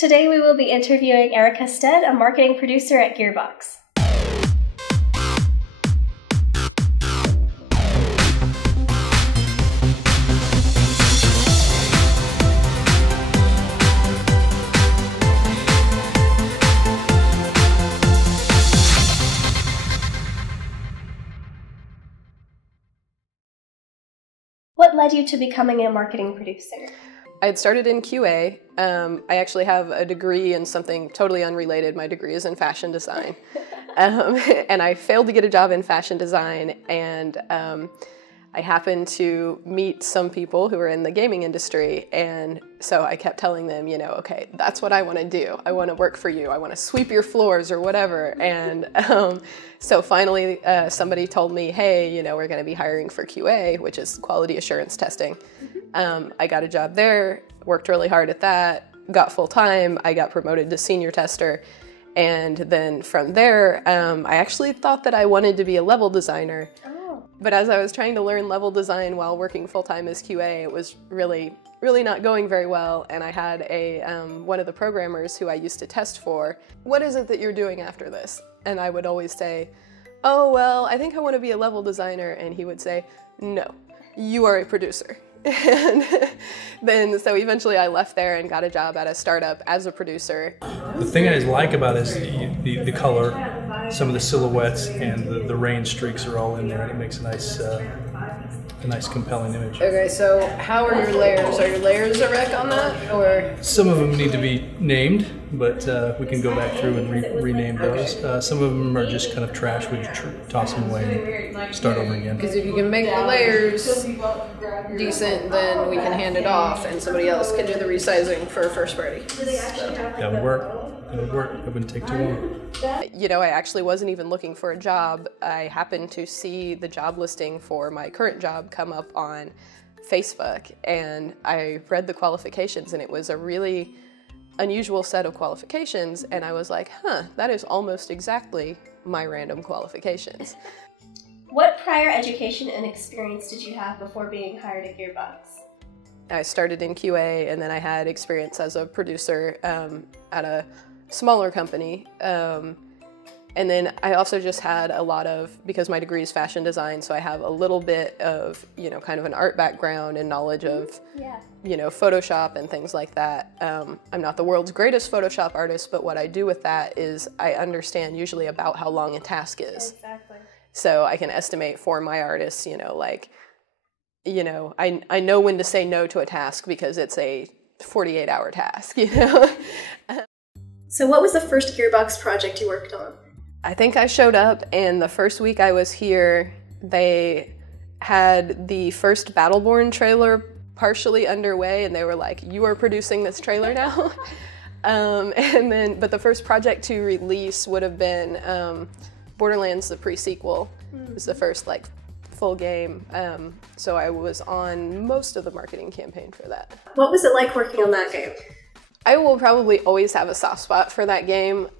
Today we will be interviewing Erica Stead, a marketing producer at Gearbox. What led you to becoming a marketing producer? I had started in QA. I actually have a degree in something totally unrelated. My degree is in fashion design. And I failed to get a job in fashion design, and I happened to meet some people who were in the gaming industry, and so I kept telling them, okay, that's what I want to do. I want to work for you. I want to sweep your floors or whatever. And so finally somebody told me, hey, we're going to be hiring for QA, which is quality assurance testing. I got a job there, worked really hard at that, got full-time. I got promoted to senior tester. And then from there, I actually thought that I wanted to be a level designer. But as I was trying to learn level design while working full-time as QA, it was really not going very well. And I had one of the programmers who I used to test for, what is it that you're doing after this? And I would always say, oh, well, I think I want to be a level designer. And he would say, no, you are a producer. And then, so eventually I left there and got a job at a startup as a producer. The thing I like about it is the color, some of the silhouettes, and the rain streaks are all in there, and it makes a nice compelling image. Okay, so how are your layers? Are your layers a wreck on that, or? Some of them need to be named, but we can go back through and rename those. Some of them are just kind of trash. We toss them away and start over again. Because if you can make the layers decent, then we can hand it off, and somebody else can do the resizing for first party. So. That would work. It wouldn't take too long. I actually wasn't even looking for a job. I happened to see the job listing for my current job come up on Facebook, and I read the qualifications, and it was a really unusual set of qualifications, and I was like, that is almost exactly my random qualifications. What prior education and experience did you have before being hired at Gearbox? I started in QA, and then I had experience as a producer at a smaller company. And then I also just had a lot of, because my degree is fashion design, so I have a little bit of, kind of an art background and knowledge of, Photoshop and things like that. I'm not the world's greatest Photoshop artist, but what I do with that is I understand usually about how long a task is. Exactly. So I can estimate for my artists, I know when to say no to a task because it's a 48-hour task, So what was the first Gearbox project you worked on? I think I showed up, and the first week I was here, they had the first Battleborn trailer partially underway, and they were like, you are producing this trailer now? But the first project to release would have been Borderlands, the pre-sequel. It was the first full game, so I was on most of the marketing campaign for that. What was it like working on that game? I will probably always have a soft spot for that game,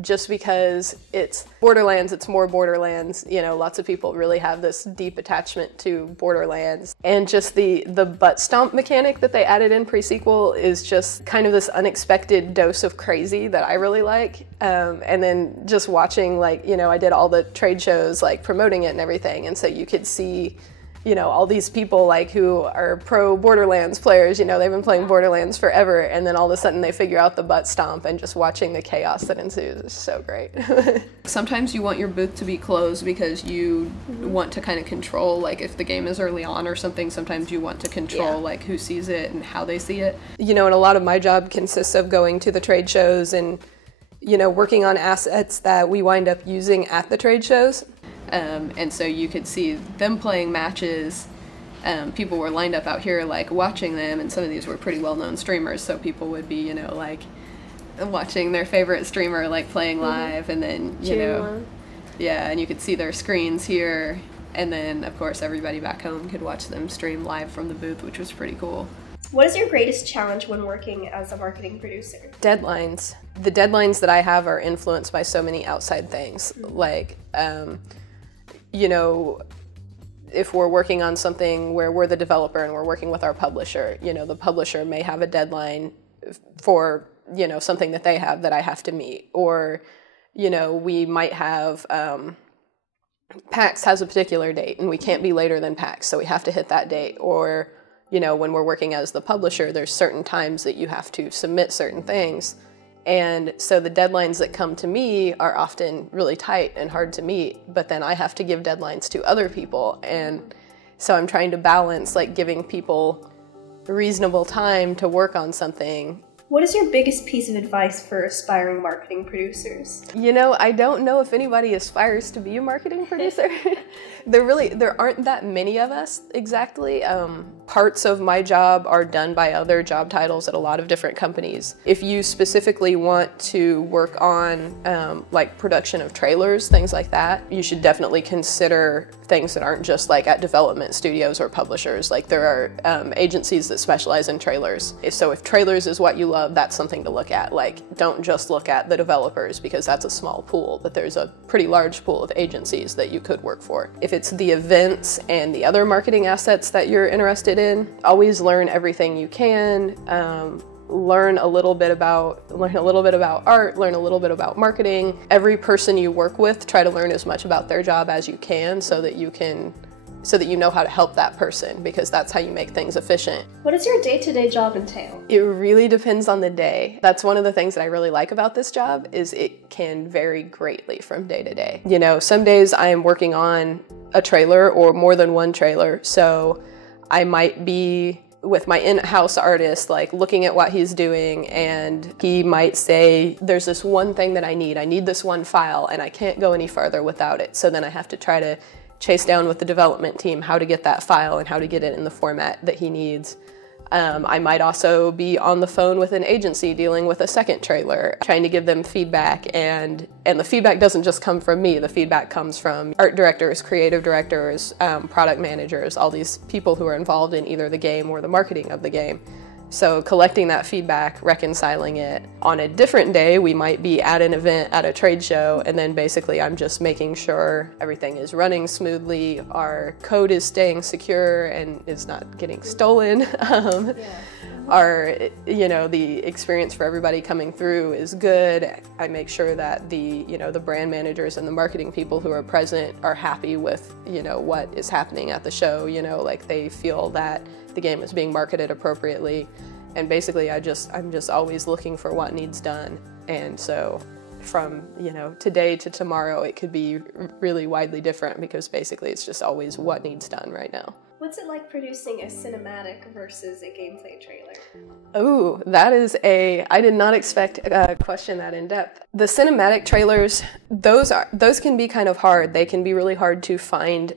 just because it's Borderlands, it's more Borderlands. Lots of people really have this deep attachment to Borderlands. And just the butt stomp mechanic that they added in pre-sequel is just kind of this unexpected dose of crazy that I really like. And then just watching, I did all the trade shows, promoting it and everything, and so you could see all these people who are pro Borderlands players, they've been playing Borderlands forever, and then all of a sudden they figure out the butt stomp, and just watching the chaos that ensues is so great. Sometimes you want your booth to be closed because you want to kind of control, if the game is early on or something, sometimes you want to control who sees it and how they see it. And a lot of my job consists of going to the trade shows and, working on assets that we wind up using at the trade shows. And so you could see them playing matches. People were lined up out here watching them, and some of these were pretty well-known streamers, so people would be watching their favorite streamer playing live, and then and you could see their screens here, and then of course everybody back home could watch them stream live from the booth, which was pretty cool. What is your greatest challenge when working as a marketing producer? Deadlines. The deadlines that I have are influenced by so many outside things. If we're working on something where we're the developer and we're working with our publisher, the publisher may have a deadline for something that they have that I have to meet. Or, we might have, PAX has a particular date and we can't be later than PAX, so we have to hit that date. Or, when we're working as the publisher, there's certain times that you have to submit certain things. And so the deadlines that come to me are often really tight and hard to meet, but then I have to give deadlines to other people. And so I'm trying to balance like giving people reasonable time to work on something. What is your biggest piece of advice for aspiring marketing producers? I don't know if anybody aspires to be a marketing producer. There aren't that many of us exactly. Parts of my job are done by other job titles at a lot of different companies. If you specifically want to work on like production of trailers, things like that, you should definitely consider things that aren't just like at development studios or publishers. Like there are agencies that specialize in trailers. So if trailers is what you love, that's something to look at. Like don't just look at the developers because that's a small pool, but there's a pretty large pool of agencies that you could work for. If it's the events and the other marketing assets that you're interested in, always learn everything you can. Learn a little bit about art, learn a little bit about marketing. Every person you work with, try to learn as much about their job as you can so that you know how to help that person, because that's how you make things efficient. What does your day-to-day job entail? It really depends on the day. That's one of the things that I really like about this job, is it can vary greatly from day to day. Some days I am working on a trailer or more than one trailer, so I might be with my in-house artist, like looking at what he's doing, and he might say, there's this one thing that I need this one file, and I can't go any farther without it. So then I have to try to chase down with the development team how to get that file and how to get it in the format that he needs. I might also be on the phone with an agency dealing with a second trailer, trying to give them feedback, and the feedback doesn't just come from me. The feedback comes from art directors, creative directors, product managers, all these people who are involved in either the game or the marketing of the game. So collecting that feedback, reconciling it. On a different day, we might be at an event, at a trade show, and then basically I'm just making sure everything is running smoothly, our code is staying secure and is not getting stolen. The experience for everybody coming through is good. I make sure that the brand managers and the marketing people who are present are happy with, what is happening at the show, like they feel that the game is being marketed appropriately. And basically I'm just always looking for what needs done. And so from, today to tomorrow, it could be really widely different, because basically it's just always what needs done right now. What's it like producing a cinematic versus a gameplay trailer? Oh, I did not expect a question that in depth. The cinematic trailers, those can be kind of hard. They can be really hard to find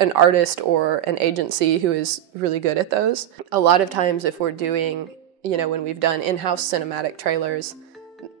an artist or an agency who is really good at those. A lot of times if we're doing, when we've done in-house cinematic trailers,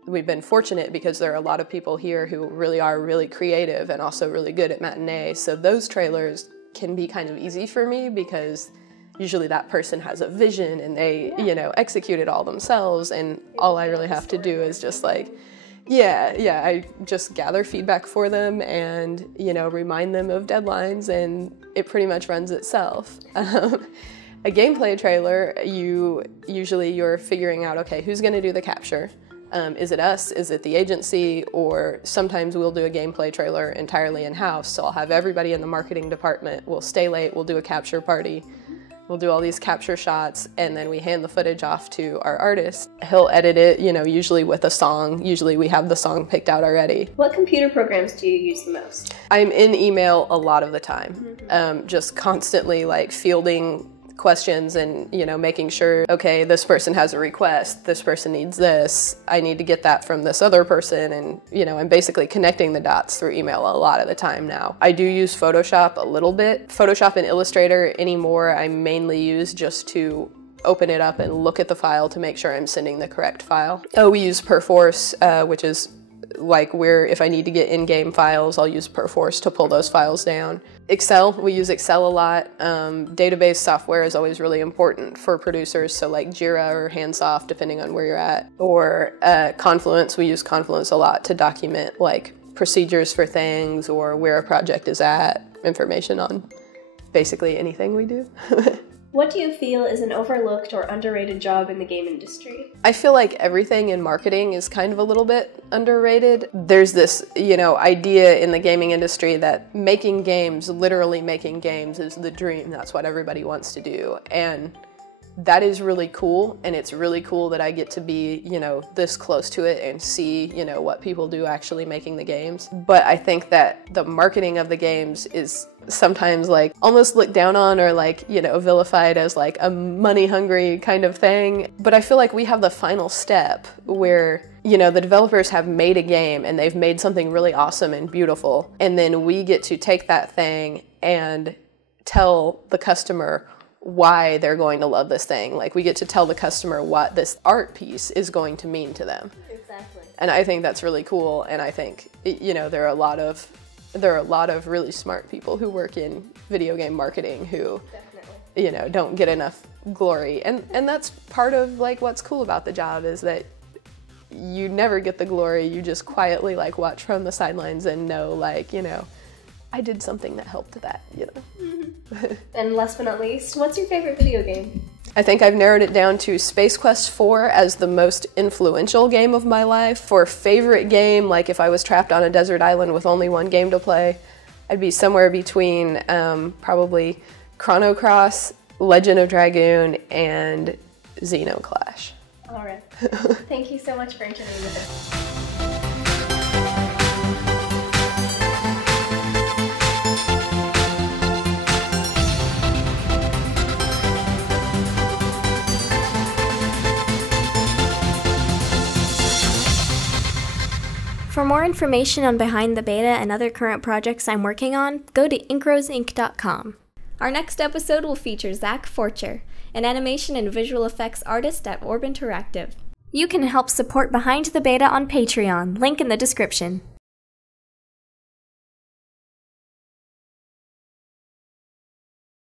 we've been fortunate because there are a lot of people here who really are really creative and also really good at matinee. So those trailers can be kind of easy for me, because usually that person has a vision and they, execute it all themselves, and all I really have to do is just I just gather feedback for them and, remind them of deadlines, and it pretty much runs itself. A gameplay trailer, you're figuring out, okay, who's going to do the capture? Is it us? Is it the agency? Or sometimes we'll do a gameplay trailer entirely in-house. So I'll have everybody in the marketing department. We'll stay late. We'll do a capture party. We'll do all these capture shots, and then we hand the footage off to our artist. He'll edit it, usually with a song. Usually we have the song picked out already. What computer programs do you use the most? I'm in email a lot of the time. Just constantly fielding questions and, making sure, okay, this person has a request, this person needs this, I need to get that from this other person, and, I'm basically connecting the dots through email a lot of the time now. I do use Photoshop a little bit. Photoshop and Illustrator anymore I mainly use just to open it up and look at the file to make sure I'm sending the correct file. We use Perforce, which is if I need to get in-game files, I'll use Perforce to pull those files down. Excel, we use Excel a lot. Database software is always really important for producers, so like Jira or Handsoft, depending on where you're at. Or Confluence, we use Confluence a lot to document procedures for things, or where a project is at, information on basically anything we do. What do you feel is an overlooked or underrated job in the game industry? I feel like everything in marketing is kind of a little bit underrated. There's this, idea in the gaming industry that making games, literally making games, is the dream. That's what everybody wants to do. And that is really cool, and it's really cool that I get to be, this close to it and see, what people do actually making the games. But I think that the marketing of the games is sometimes almost looked down on or vilified as a money-hungry kind of thing. But I feel like we have the final step where, the developers have made a game and they've made something really awesome and beautiful, and then we get to take that thing and tell the customer why they're going to love this thing. We get to tell the customer what this art piece is going to mean to them. Exactly. And I think that's really cool, and I think, there are a lot of really smart people who work in video game marketing who, Definitely. Don't get enough glory. And that's part of, what's cool about the job is that you never get the glory. You just quietly, watch from the sidelines and know, I did something that helped that, And last but not least, what's your favorite video game? I think I've narrowed it down to Space Quest 4 as the most influential game of my life. For favorite game, if I was trapped on a desert island with only one game to play, I'd be somewhere between probably Chrono Cross, Legend of Dragoon, and Xenoclash. All right. Thank you so much for interviewing with us. For more information on Behind the Beta and other current projects I'm working on, go to inkrosinc.com. Our next episode will feature Zach Forcher, an animation and visual effects artist at Orb Interactive. You can help support Behind the Beta on Patreon, link in the description.